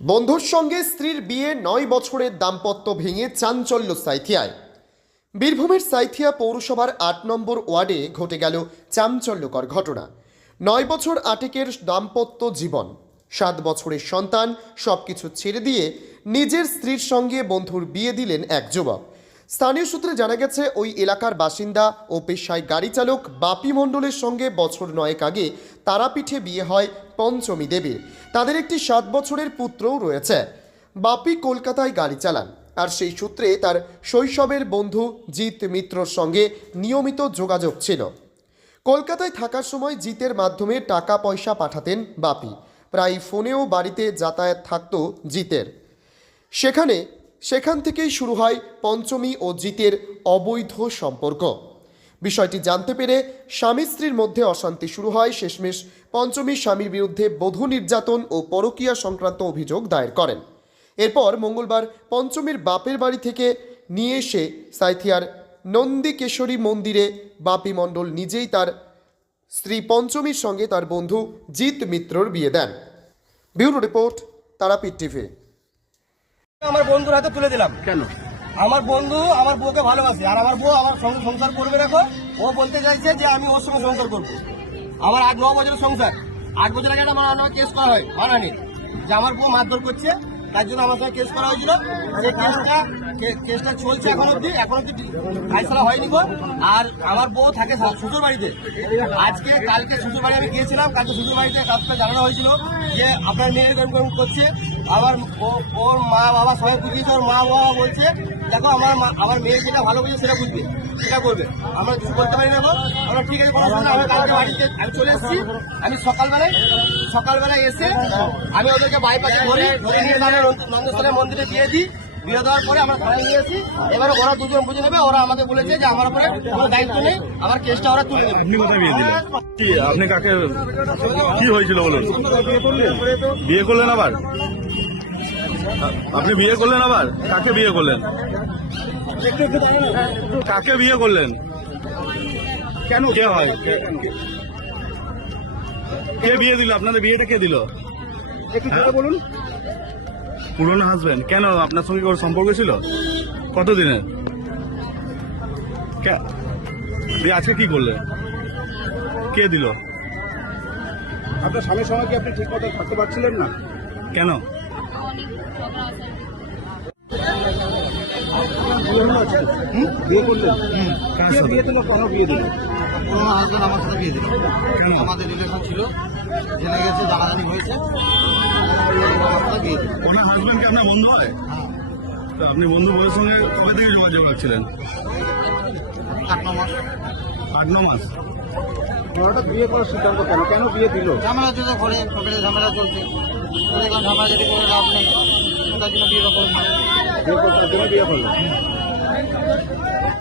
বন্ধুর সঙ্গে স্ত্রীর বিয়ে ৯ বছরের দাম্পত্য ভেঙে চাঞ্চল্য সাঁইথিয়ায়। বীরভূমের সাঁইথিয়া পৌরসভার ৮ নম্বর ওয়ার্ডে ঘটে গেল চাঞ্চল্যকর ঘটনা। ৯ বছর আটেকের দাম্পত্য জীবন, ৭ বছরের সন্তান, সবকিছু ছেড়ে দিয়ে নিজের স্ত্রীর সঙ্গে বন্ধুর বিয়ে দিলেন এক যুবক। স্থানীয় সূত্রে জানা গেছে, ওই এলাকার বাসিন্দা ও পেশায় গাড়ি চালক বাপি মণ্ডলের সঙ্গে বছর ৯ আগে তারাপীঠে বিয়ে হয় পঞ্চমী দেবীর। তাদের একটি ৭ বছরের পুত্রও রয়েছে। বাপি কলকাতায় গাড়ি চালান, আর সেই সূত্রে তার শৈশবের বন্ধু জিৎ মিত্রর সঙ্গে নিয়মিত যোগাযোগ ছিল। কলকাতায় থাকার সময় জিতের মাধ্যমে টাকা পয়সা পাঠাতেন বাপি। প্রায় ফোনেও বাড়িতে যাতায়াত থাকত জিতের। সেখান থেকেই শুরু হয় পঞ্চমী ও জিতের অবৈধ সম্পর্ক। বিষয়টি জানতে পেরে স্বামী স্ত্রীর মধ্যে অশান্তি শুরু হয়। শেষমেশ পঞ্চমী স্বামীর বিরুদ্ধে বধূ নির্যাতন ও পরকীয়া সংক্রান্ত অভিযোগ দায়ের করেন। এরপর মঙ্গলবার পঞ্চমীর বাপের বাড়ি থেকে নিয়ে এসে সাঁইথিয়ার নন্দিকেশ্বরী মন্দিরে বাপি মণ্ডল নিজেই তার স্ত্রী পঞ্চমীর সঙ্গে তার বন্ধু জিৎ মিত্রর বিয়ে দেন। Bureau report, Tarapith TV. আমার বন্ধুর হাতে তুলে দিলাম। কেন? আমার বন্ধু আমার বউকে ভালোবাসে, আর আমার বউ আমার সঙ্গে সংসার করবে। দেখো, ও বলতে চাইছে যে আমি ওর সঙ্গে সংসার করবো। আমার ৮-৯ বছরের সংসার। ৮ বছর আগে আমার নামে কেস করা হয় মানহানির, যে আমার বউ মারধর করছে, তার জন্য আমার সঙ্গে কেস করা হয়েছিল। সেই কেসটা চলছে এখন অব্দি ফাইসলা হয়নি গো। আর আমার বউ থাকে শ্বশুর বাড়িতে। কালকে শ্বশুর বাড়ি আমি গিয়েছিলাম। কালকে শ্বশুর বাড়িতে কাউকে জানানো হয়েছিল যে আপনার মেয়ে এরকম করছে। আবার ওর মা বাবা সবাই বুঝিয়েছে। ওর মা বাবা বলছে, দেখো আমার মেয়ে যেটা ভালো বুঝে সেটা বুঝবে, সেটা করবে, আমরা কিছু বলতে পারি না। আমরা ঠিক আছে, কোনো সমস্যা হবে। কালকে বাড়িতে আমি চলে এসেছি। আমি সকালবেলায় এসে আমি ওদেরকে বাইপাসে ধরে নিয়ে নন্দেশ্বরের মন্দিরে দিয়ে দিই। বিয়ে দেওয়ার পরে আমরা থানায় নিয়ে আসি। এবারে ওরা দুজন বুঝে নেবে। ওরা আমাদের বলেছে যে আমার উপরে কোনো দায়িত্ব নেই, আমার কেসটা ওরা তুলে নেবে। আপনি কোথায় বিয়ে দিলেন? আপনি কাকে, কি হয়েছিল বলুন? বিয়ে করলেন আবার? আপনি বিয়ে করলেন আবার? কাকে বিয়ে করলেন? কাকে বিয়ে করলেন? কেন? কে হয়? কে বিয়ে দিল? আপনাদের বিয়েটা কে দিল? বলুন। পুরনো হাজবেন্ড? কেন, আপনার সঙ্গে ওর সম্পর্ক ছিল কতদিনের? আজকে কি করলে? কে দিল? আপনার স্বামীর সঙ্গে কি আপনি ঠিক মতো থাকতে পারছিলেন না? কেন? বিয়ে করলেন? কার সাথে? বিয়ে দিল? কেন বিয়ে দিল? পুরোনো হাজবেন্ড আমার সাথে বিয়ে দিল। আমাদের রিলেশন ছিল, জেনে গেছে, জানাজানি হয়েছে, আমার সাথে বিয়ে দিল। ওনার হাজবেন্ড কি আপনার বন্ধু হয়? তো আপনি বন্ধু বউয়ের সঙ্গে কবে থেকে যোগাযোগ রাখছিলেন? ৮-৯ মাস। ৮-৯ মাস। হঠাৎ বিয়ে করার সিদ্ধান্ত কেন? কেন বিয়ে দিল? ঝামেলা চলছে ঘরে, সকালে ঝামেলা চলছে। ঝামেলা যদি করে লাভ নেই, তার জন্য বিয়ে করলাম। বিয়ে করতে বিয়ে করলেন?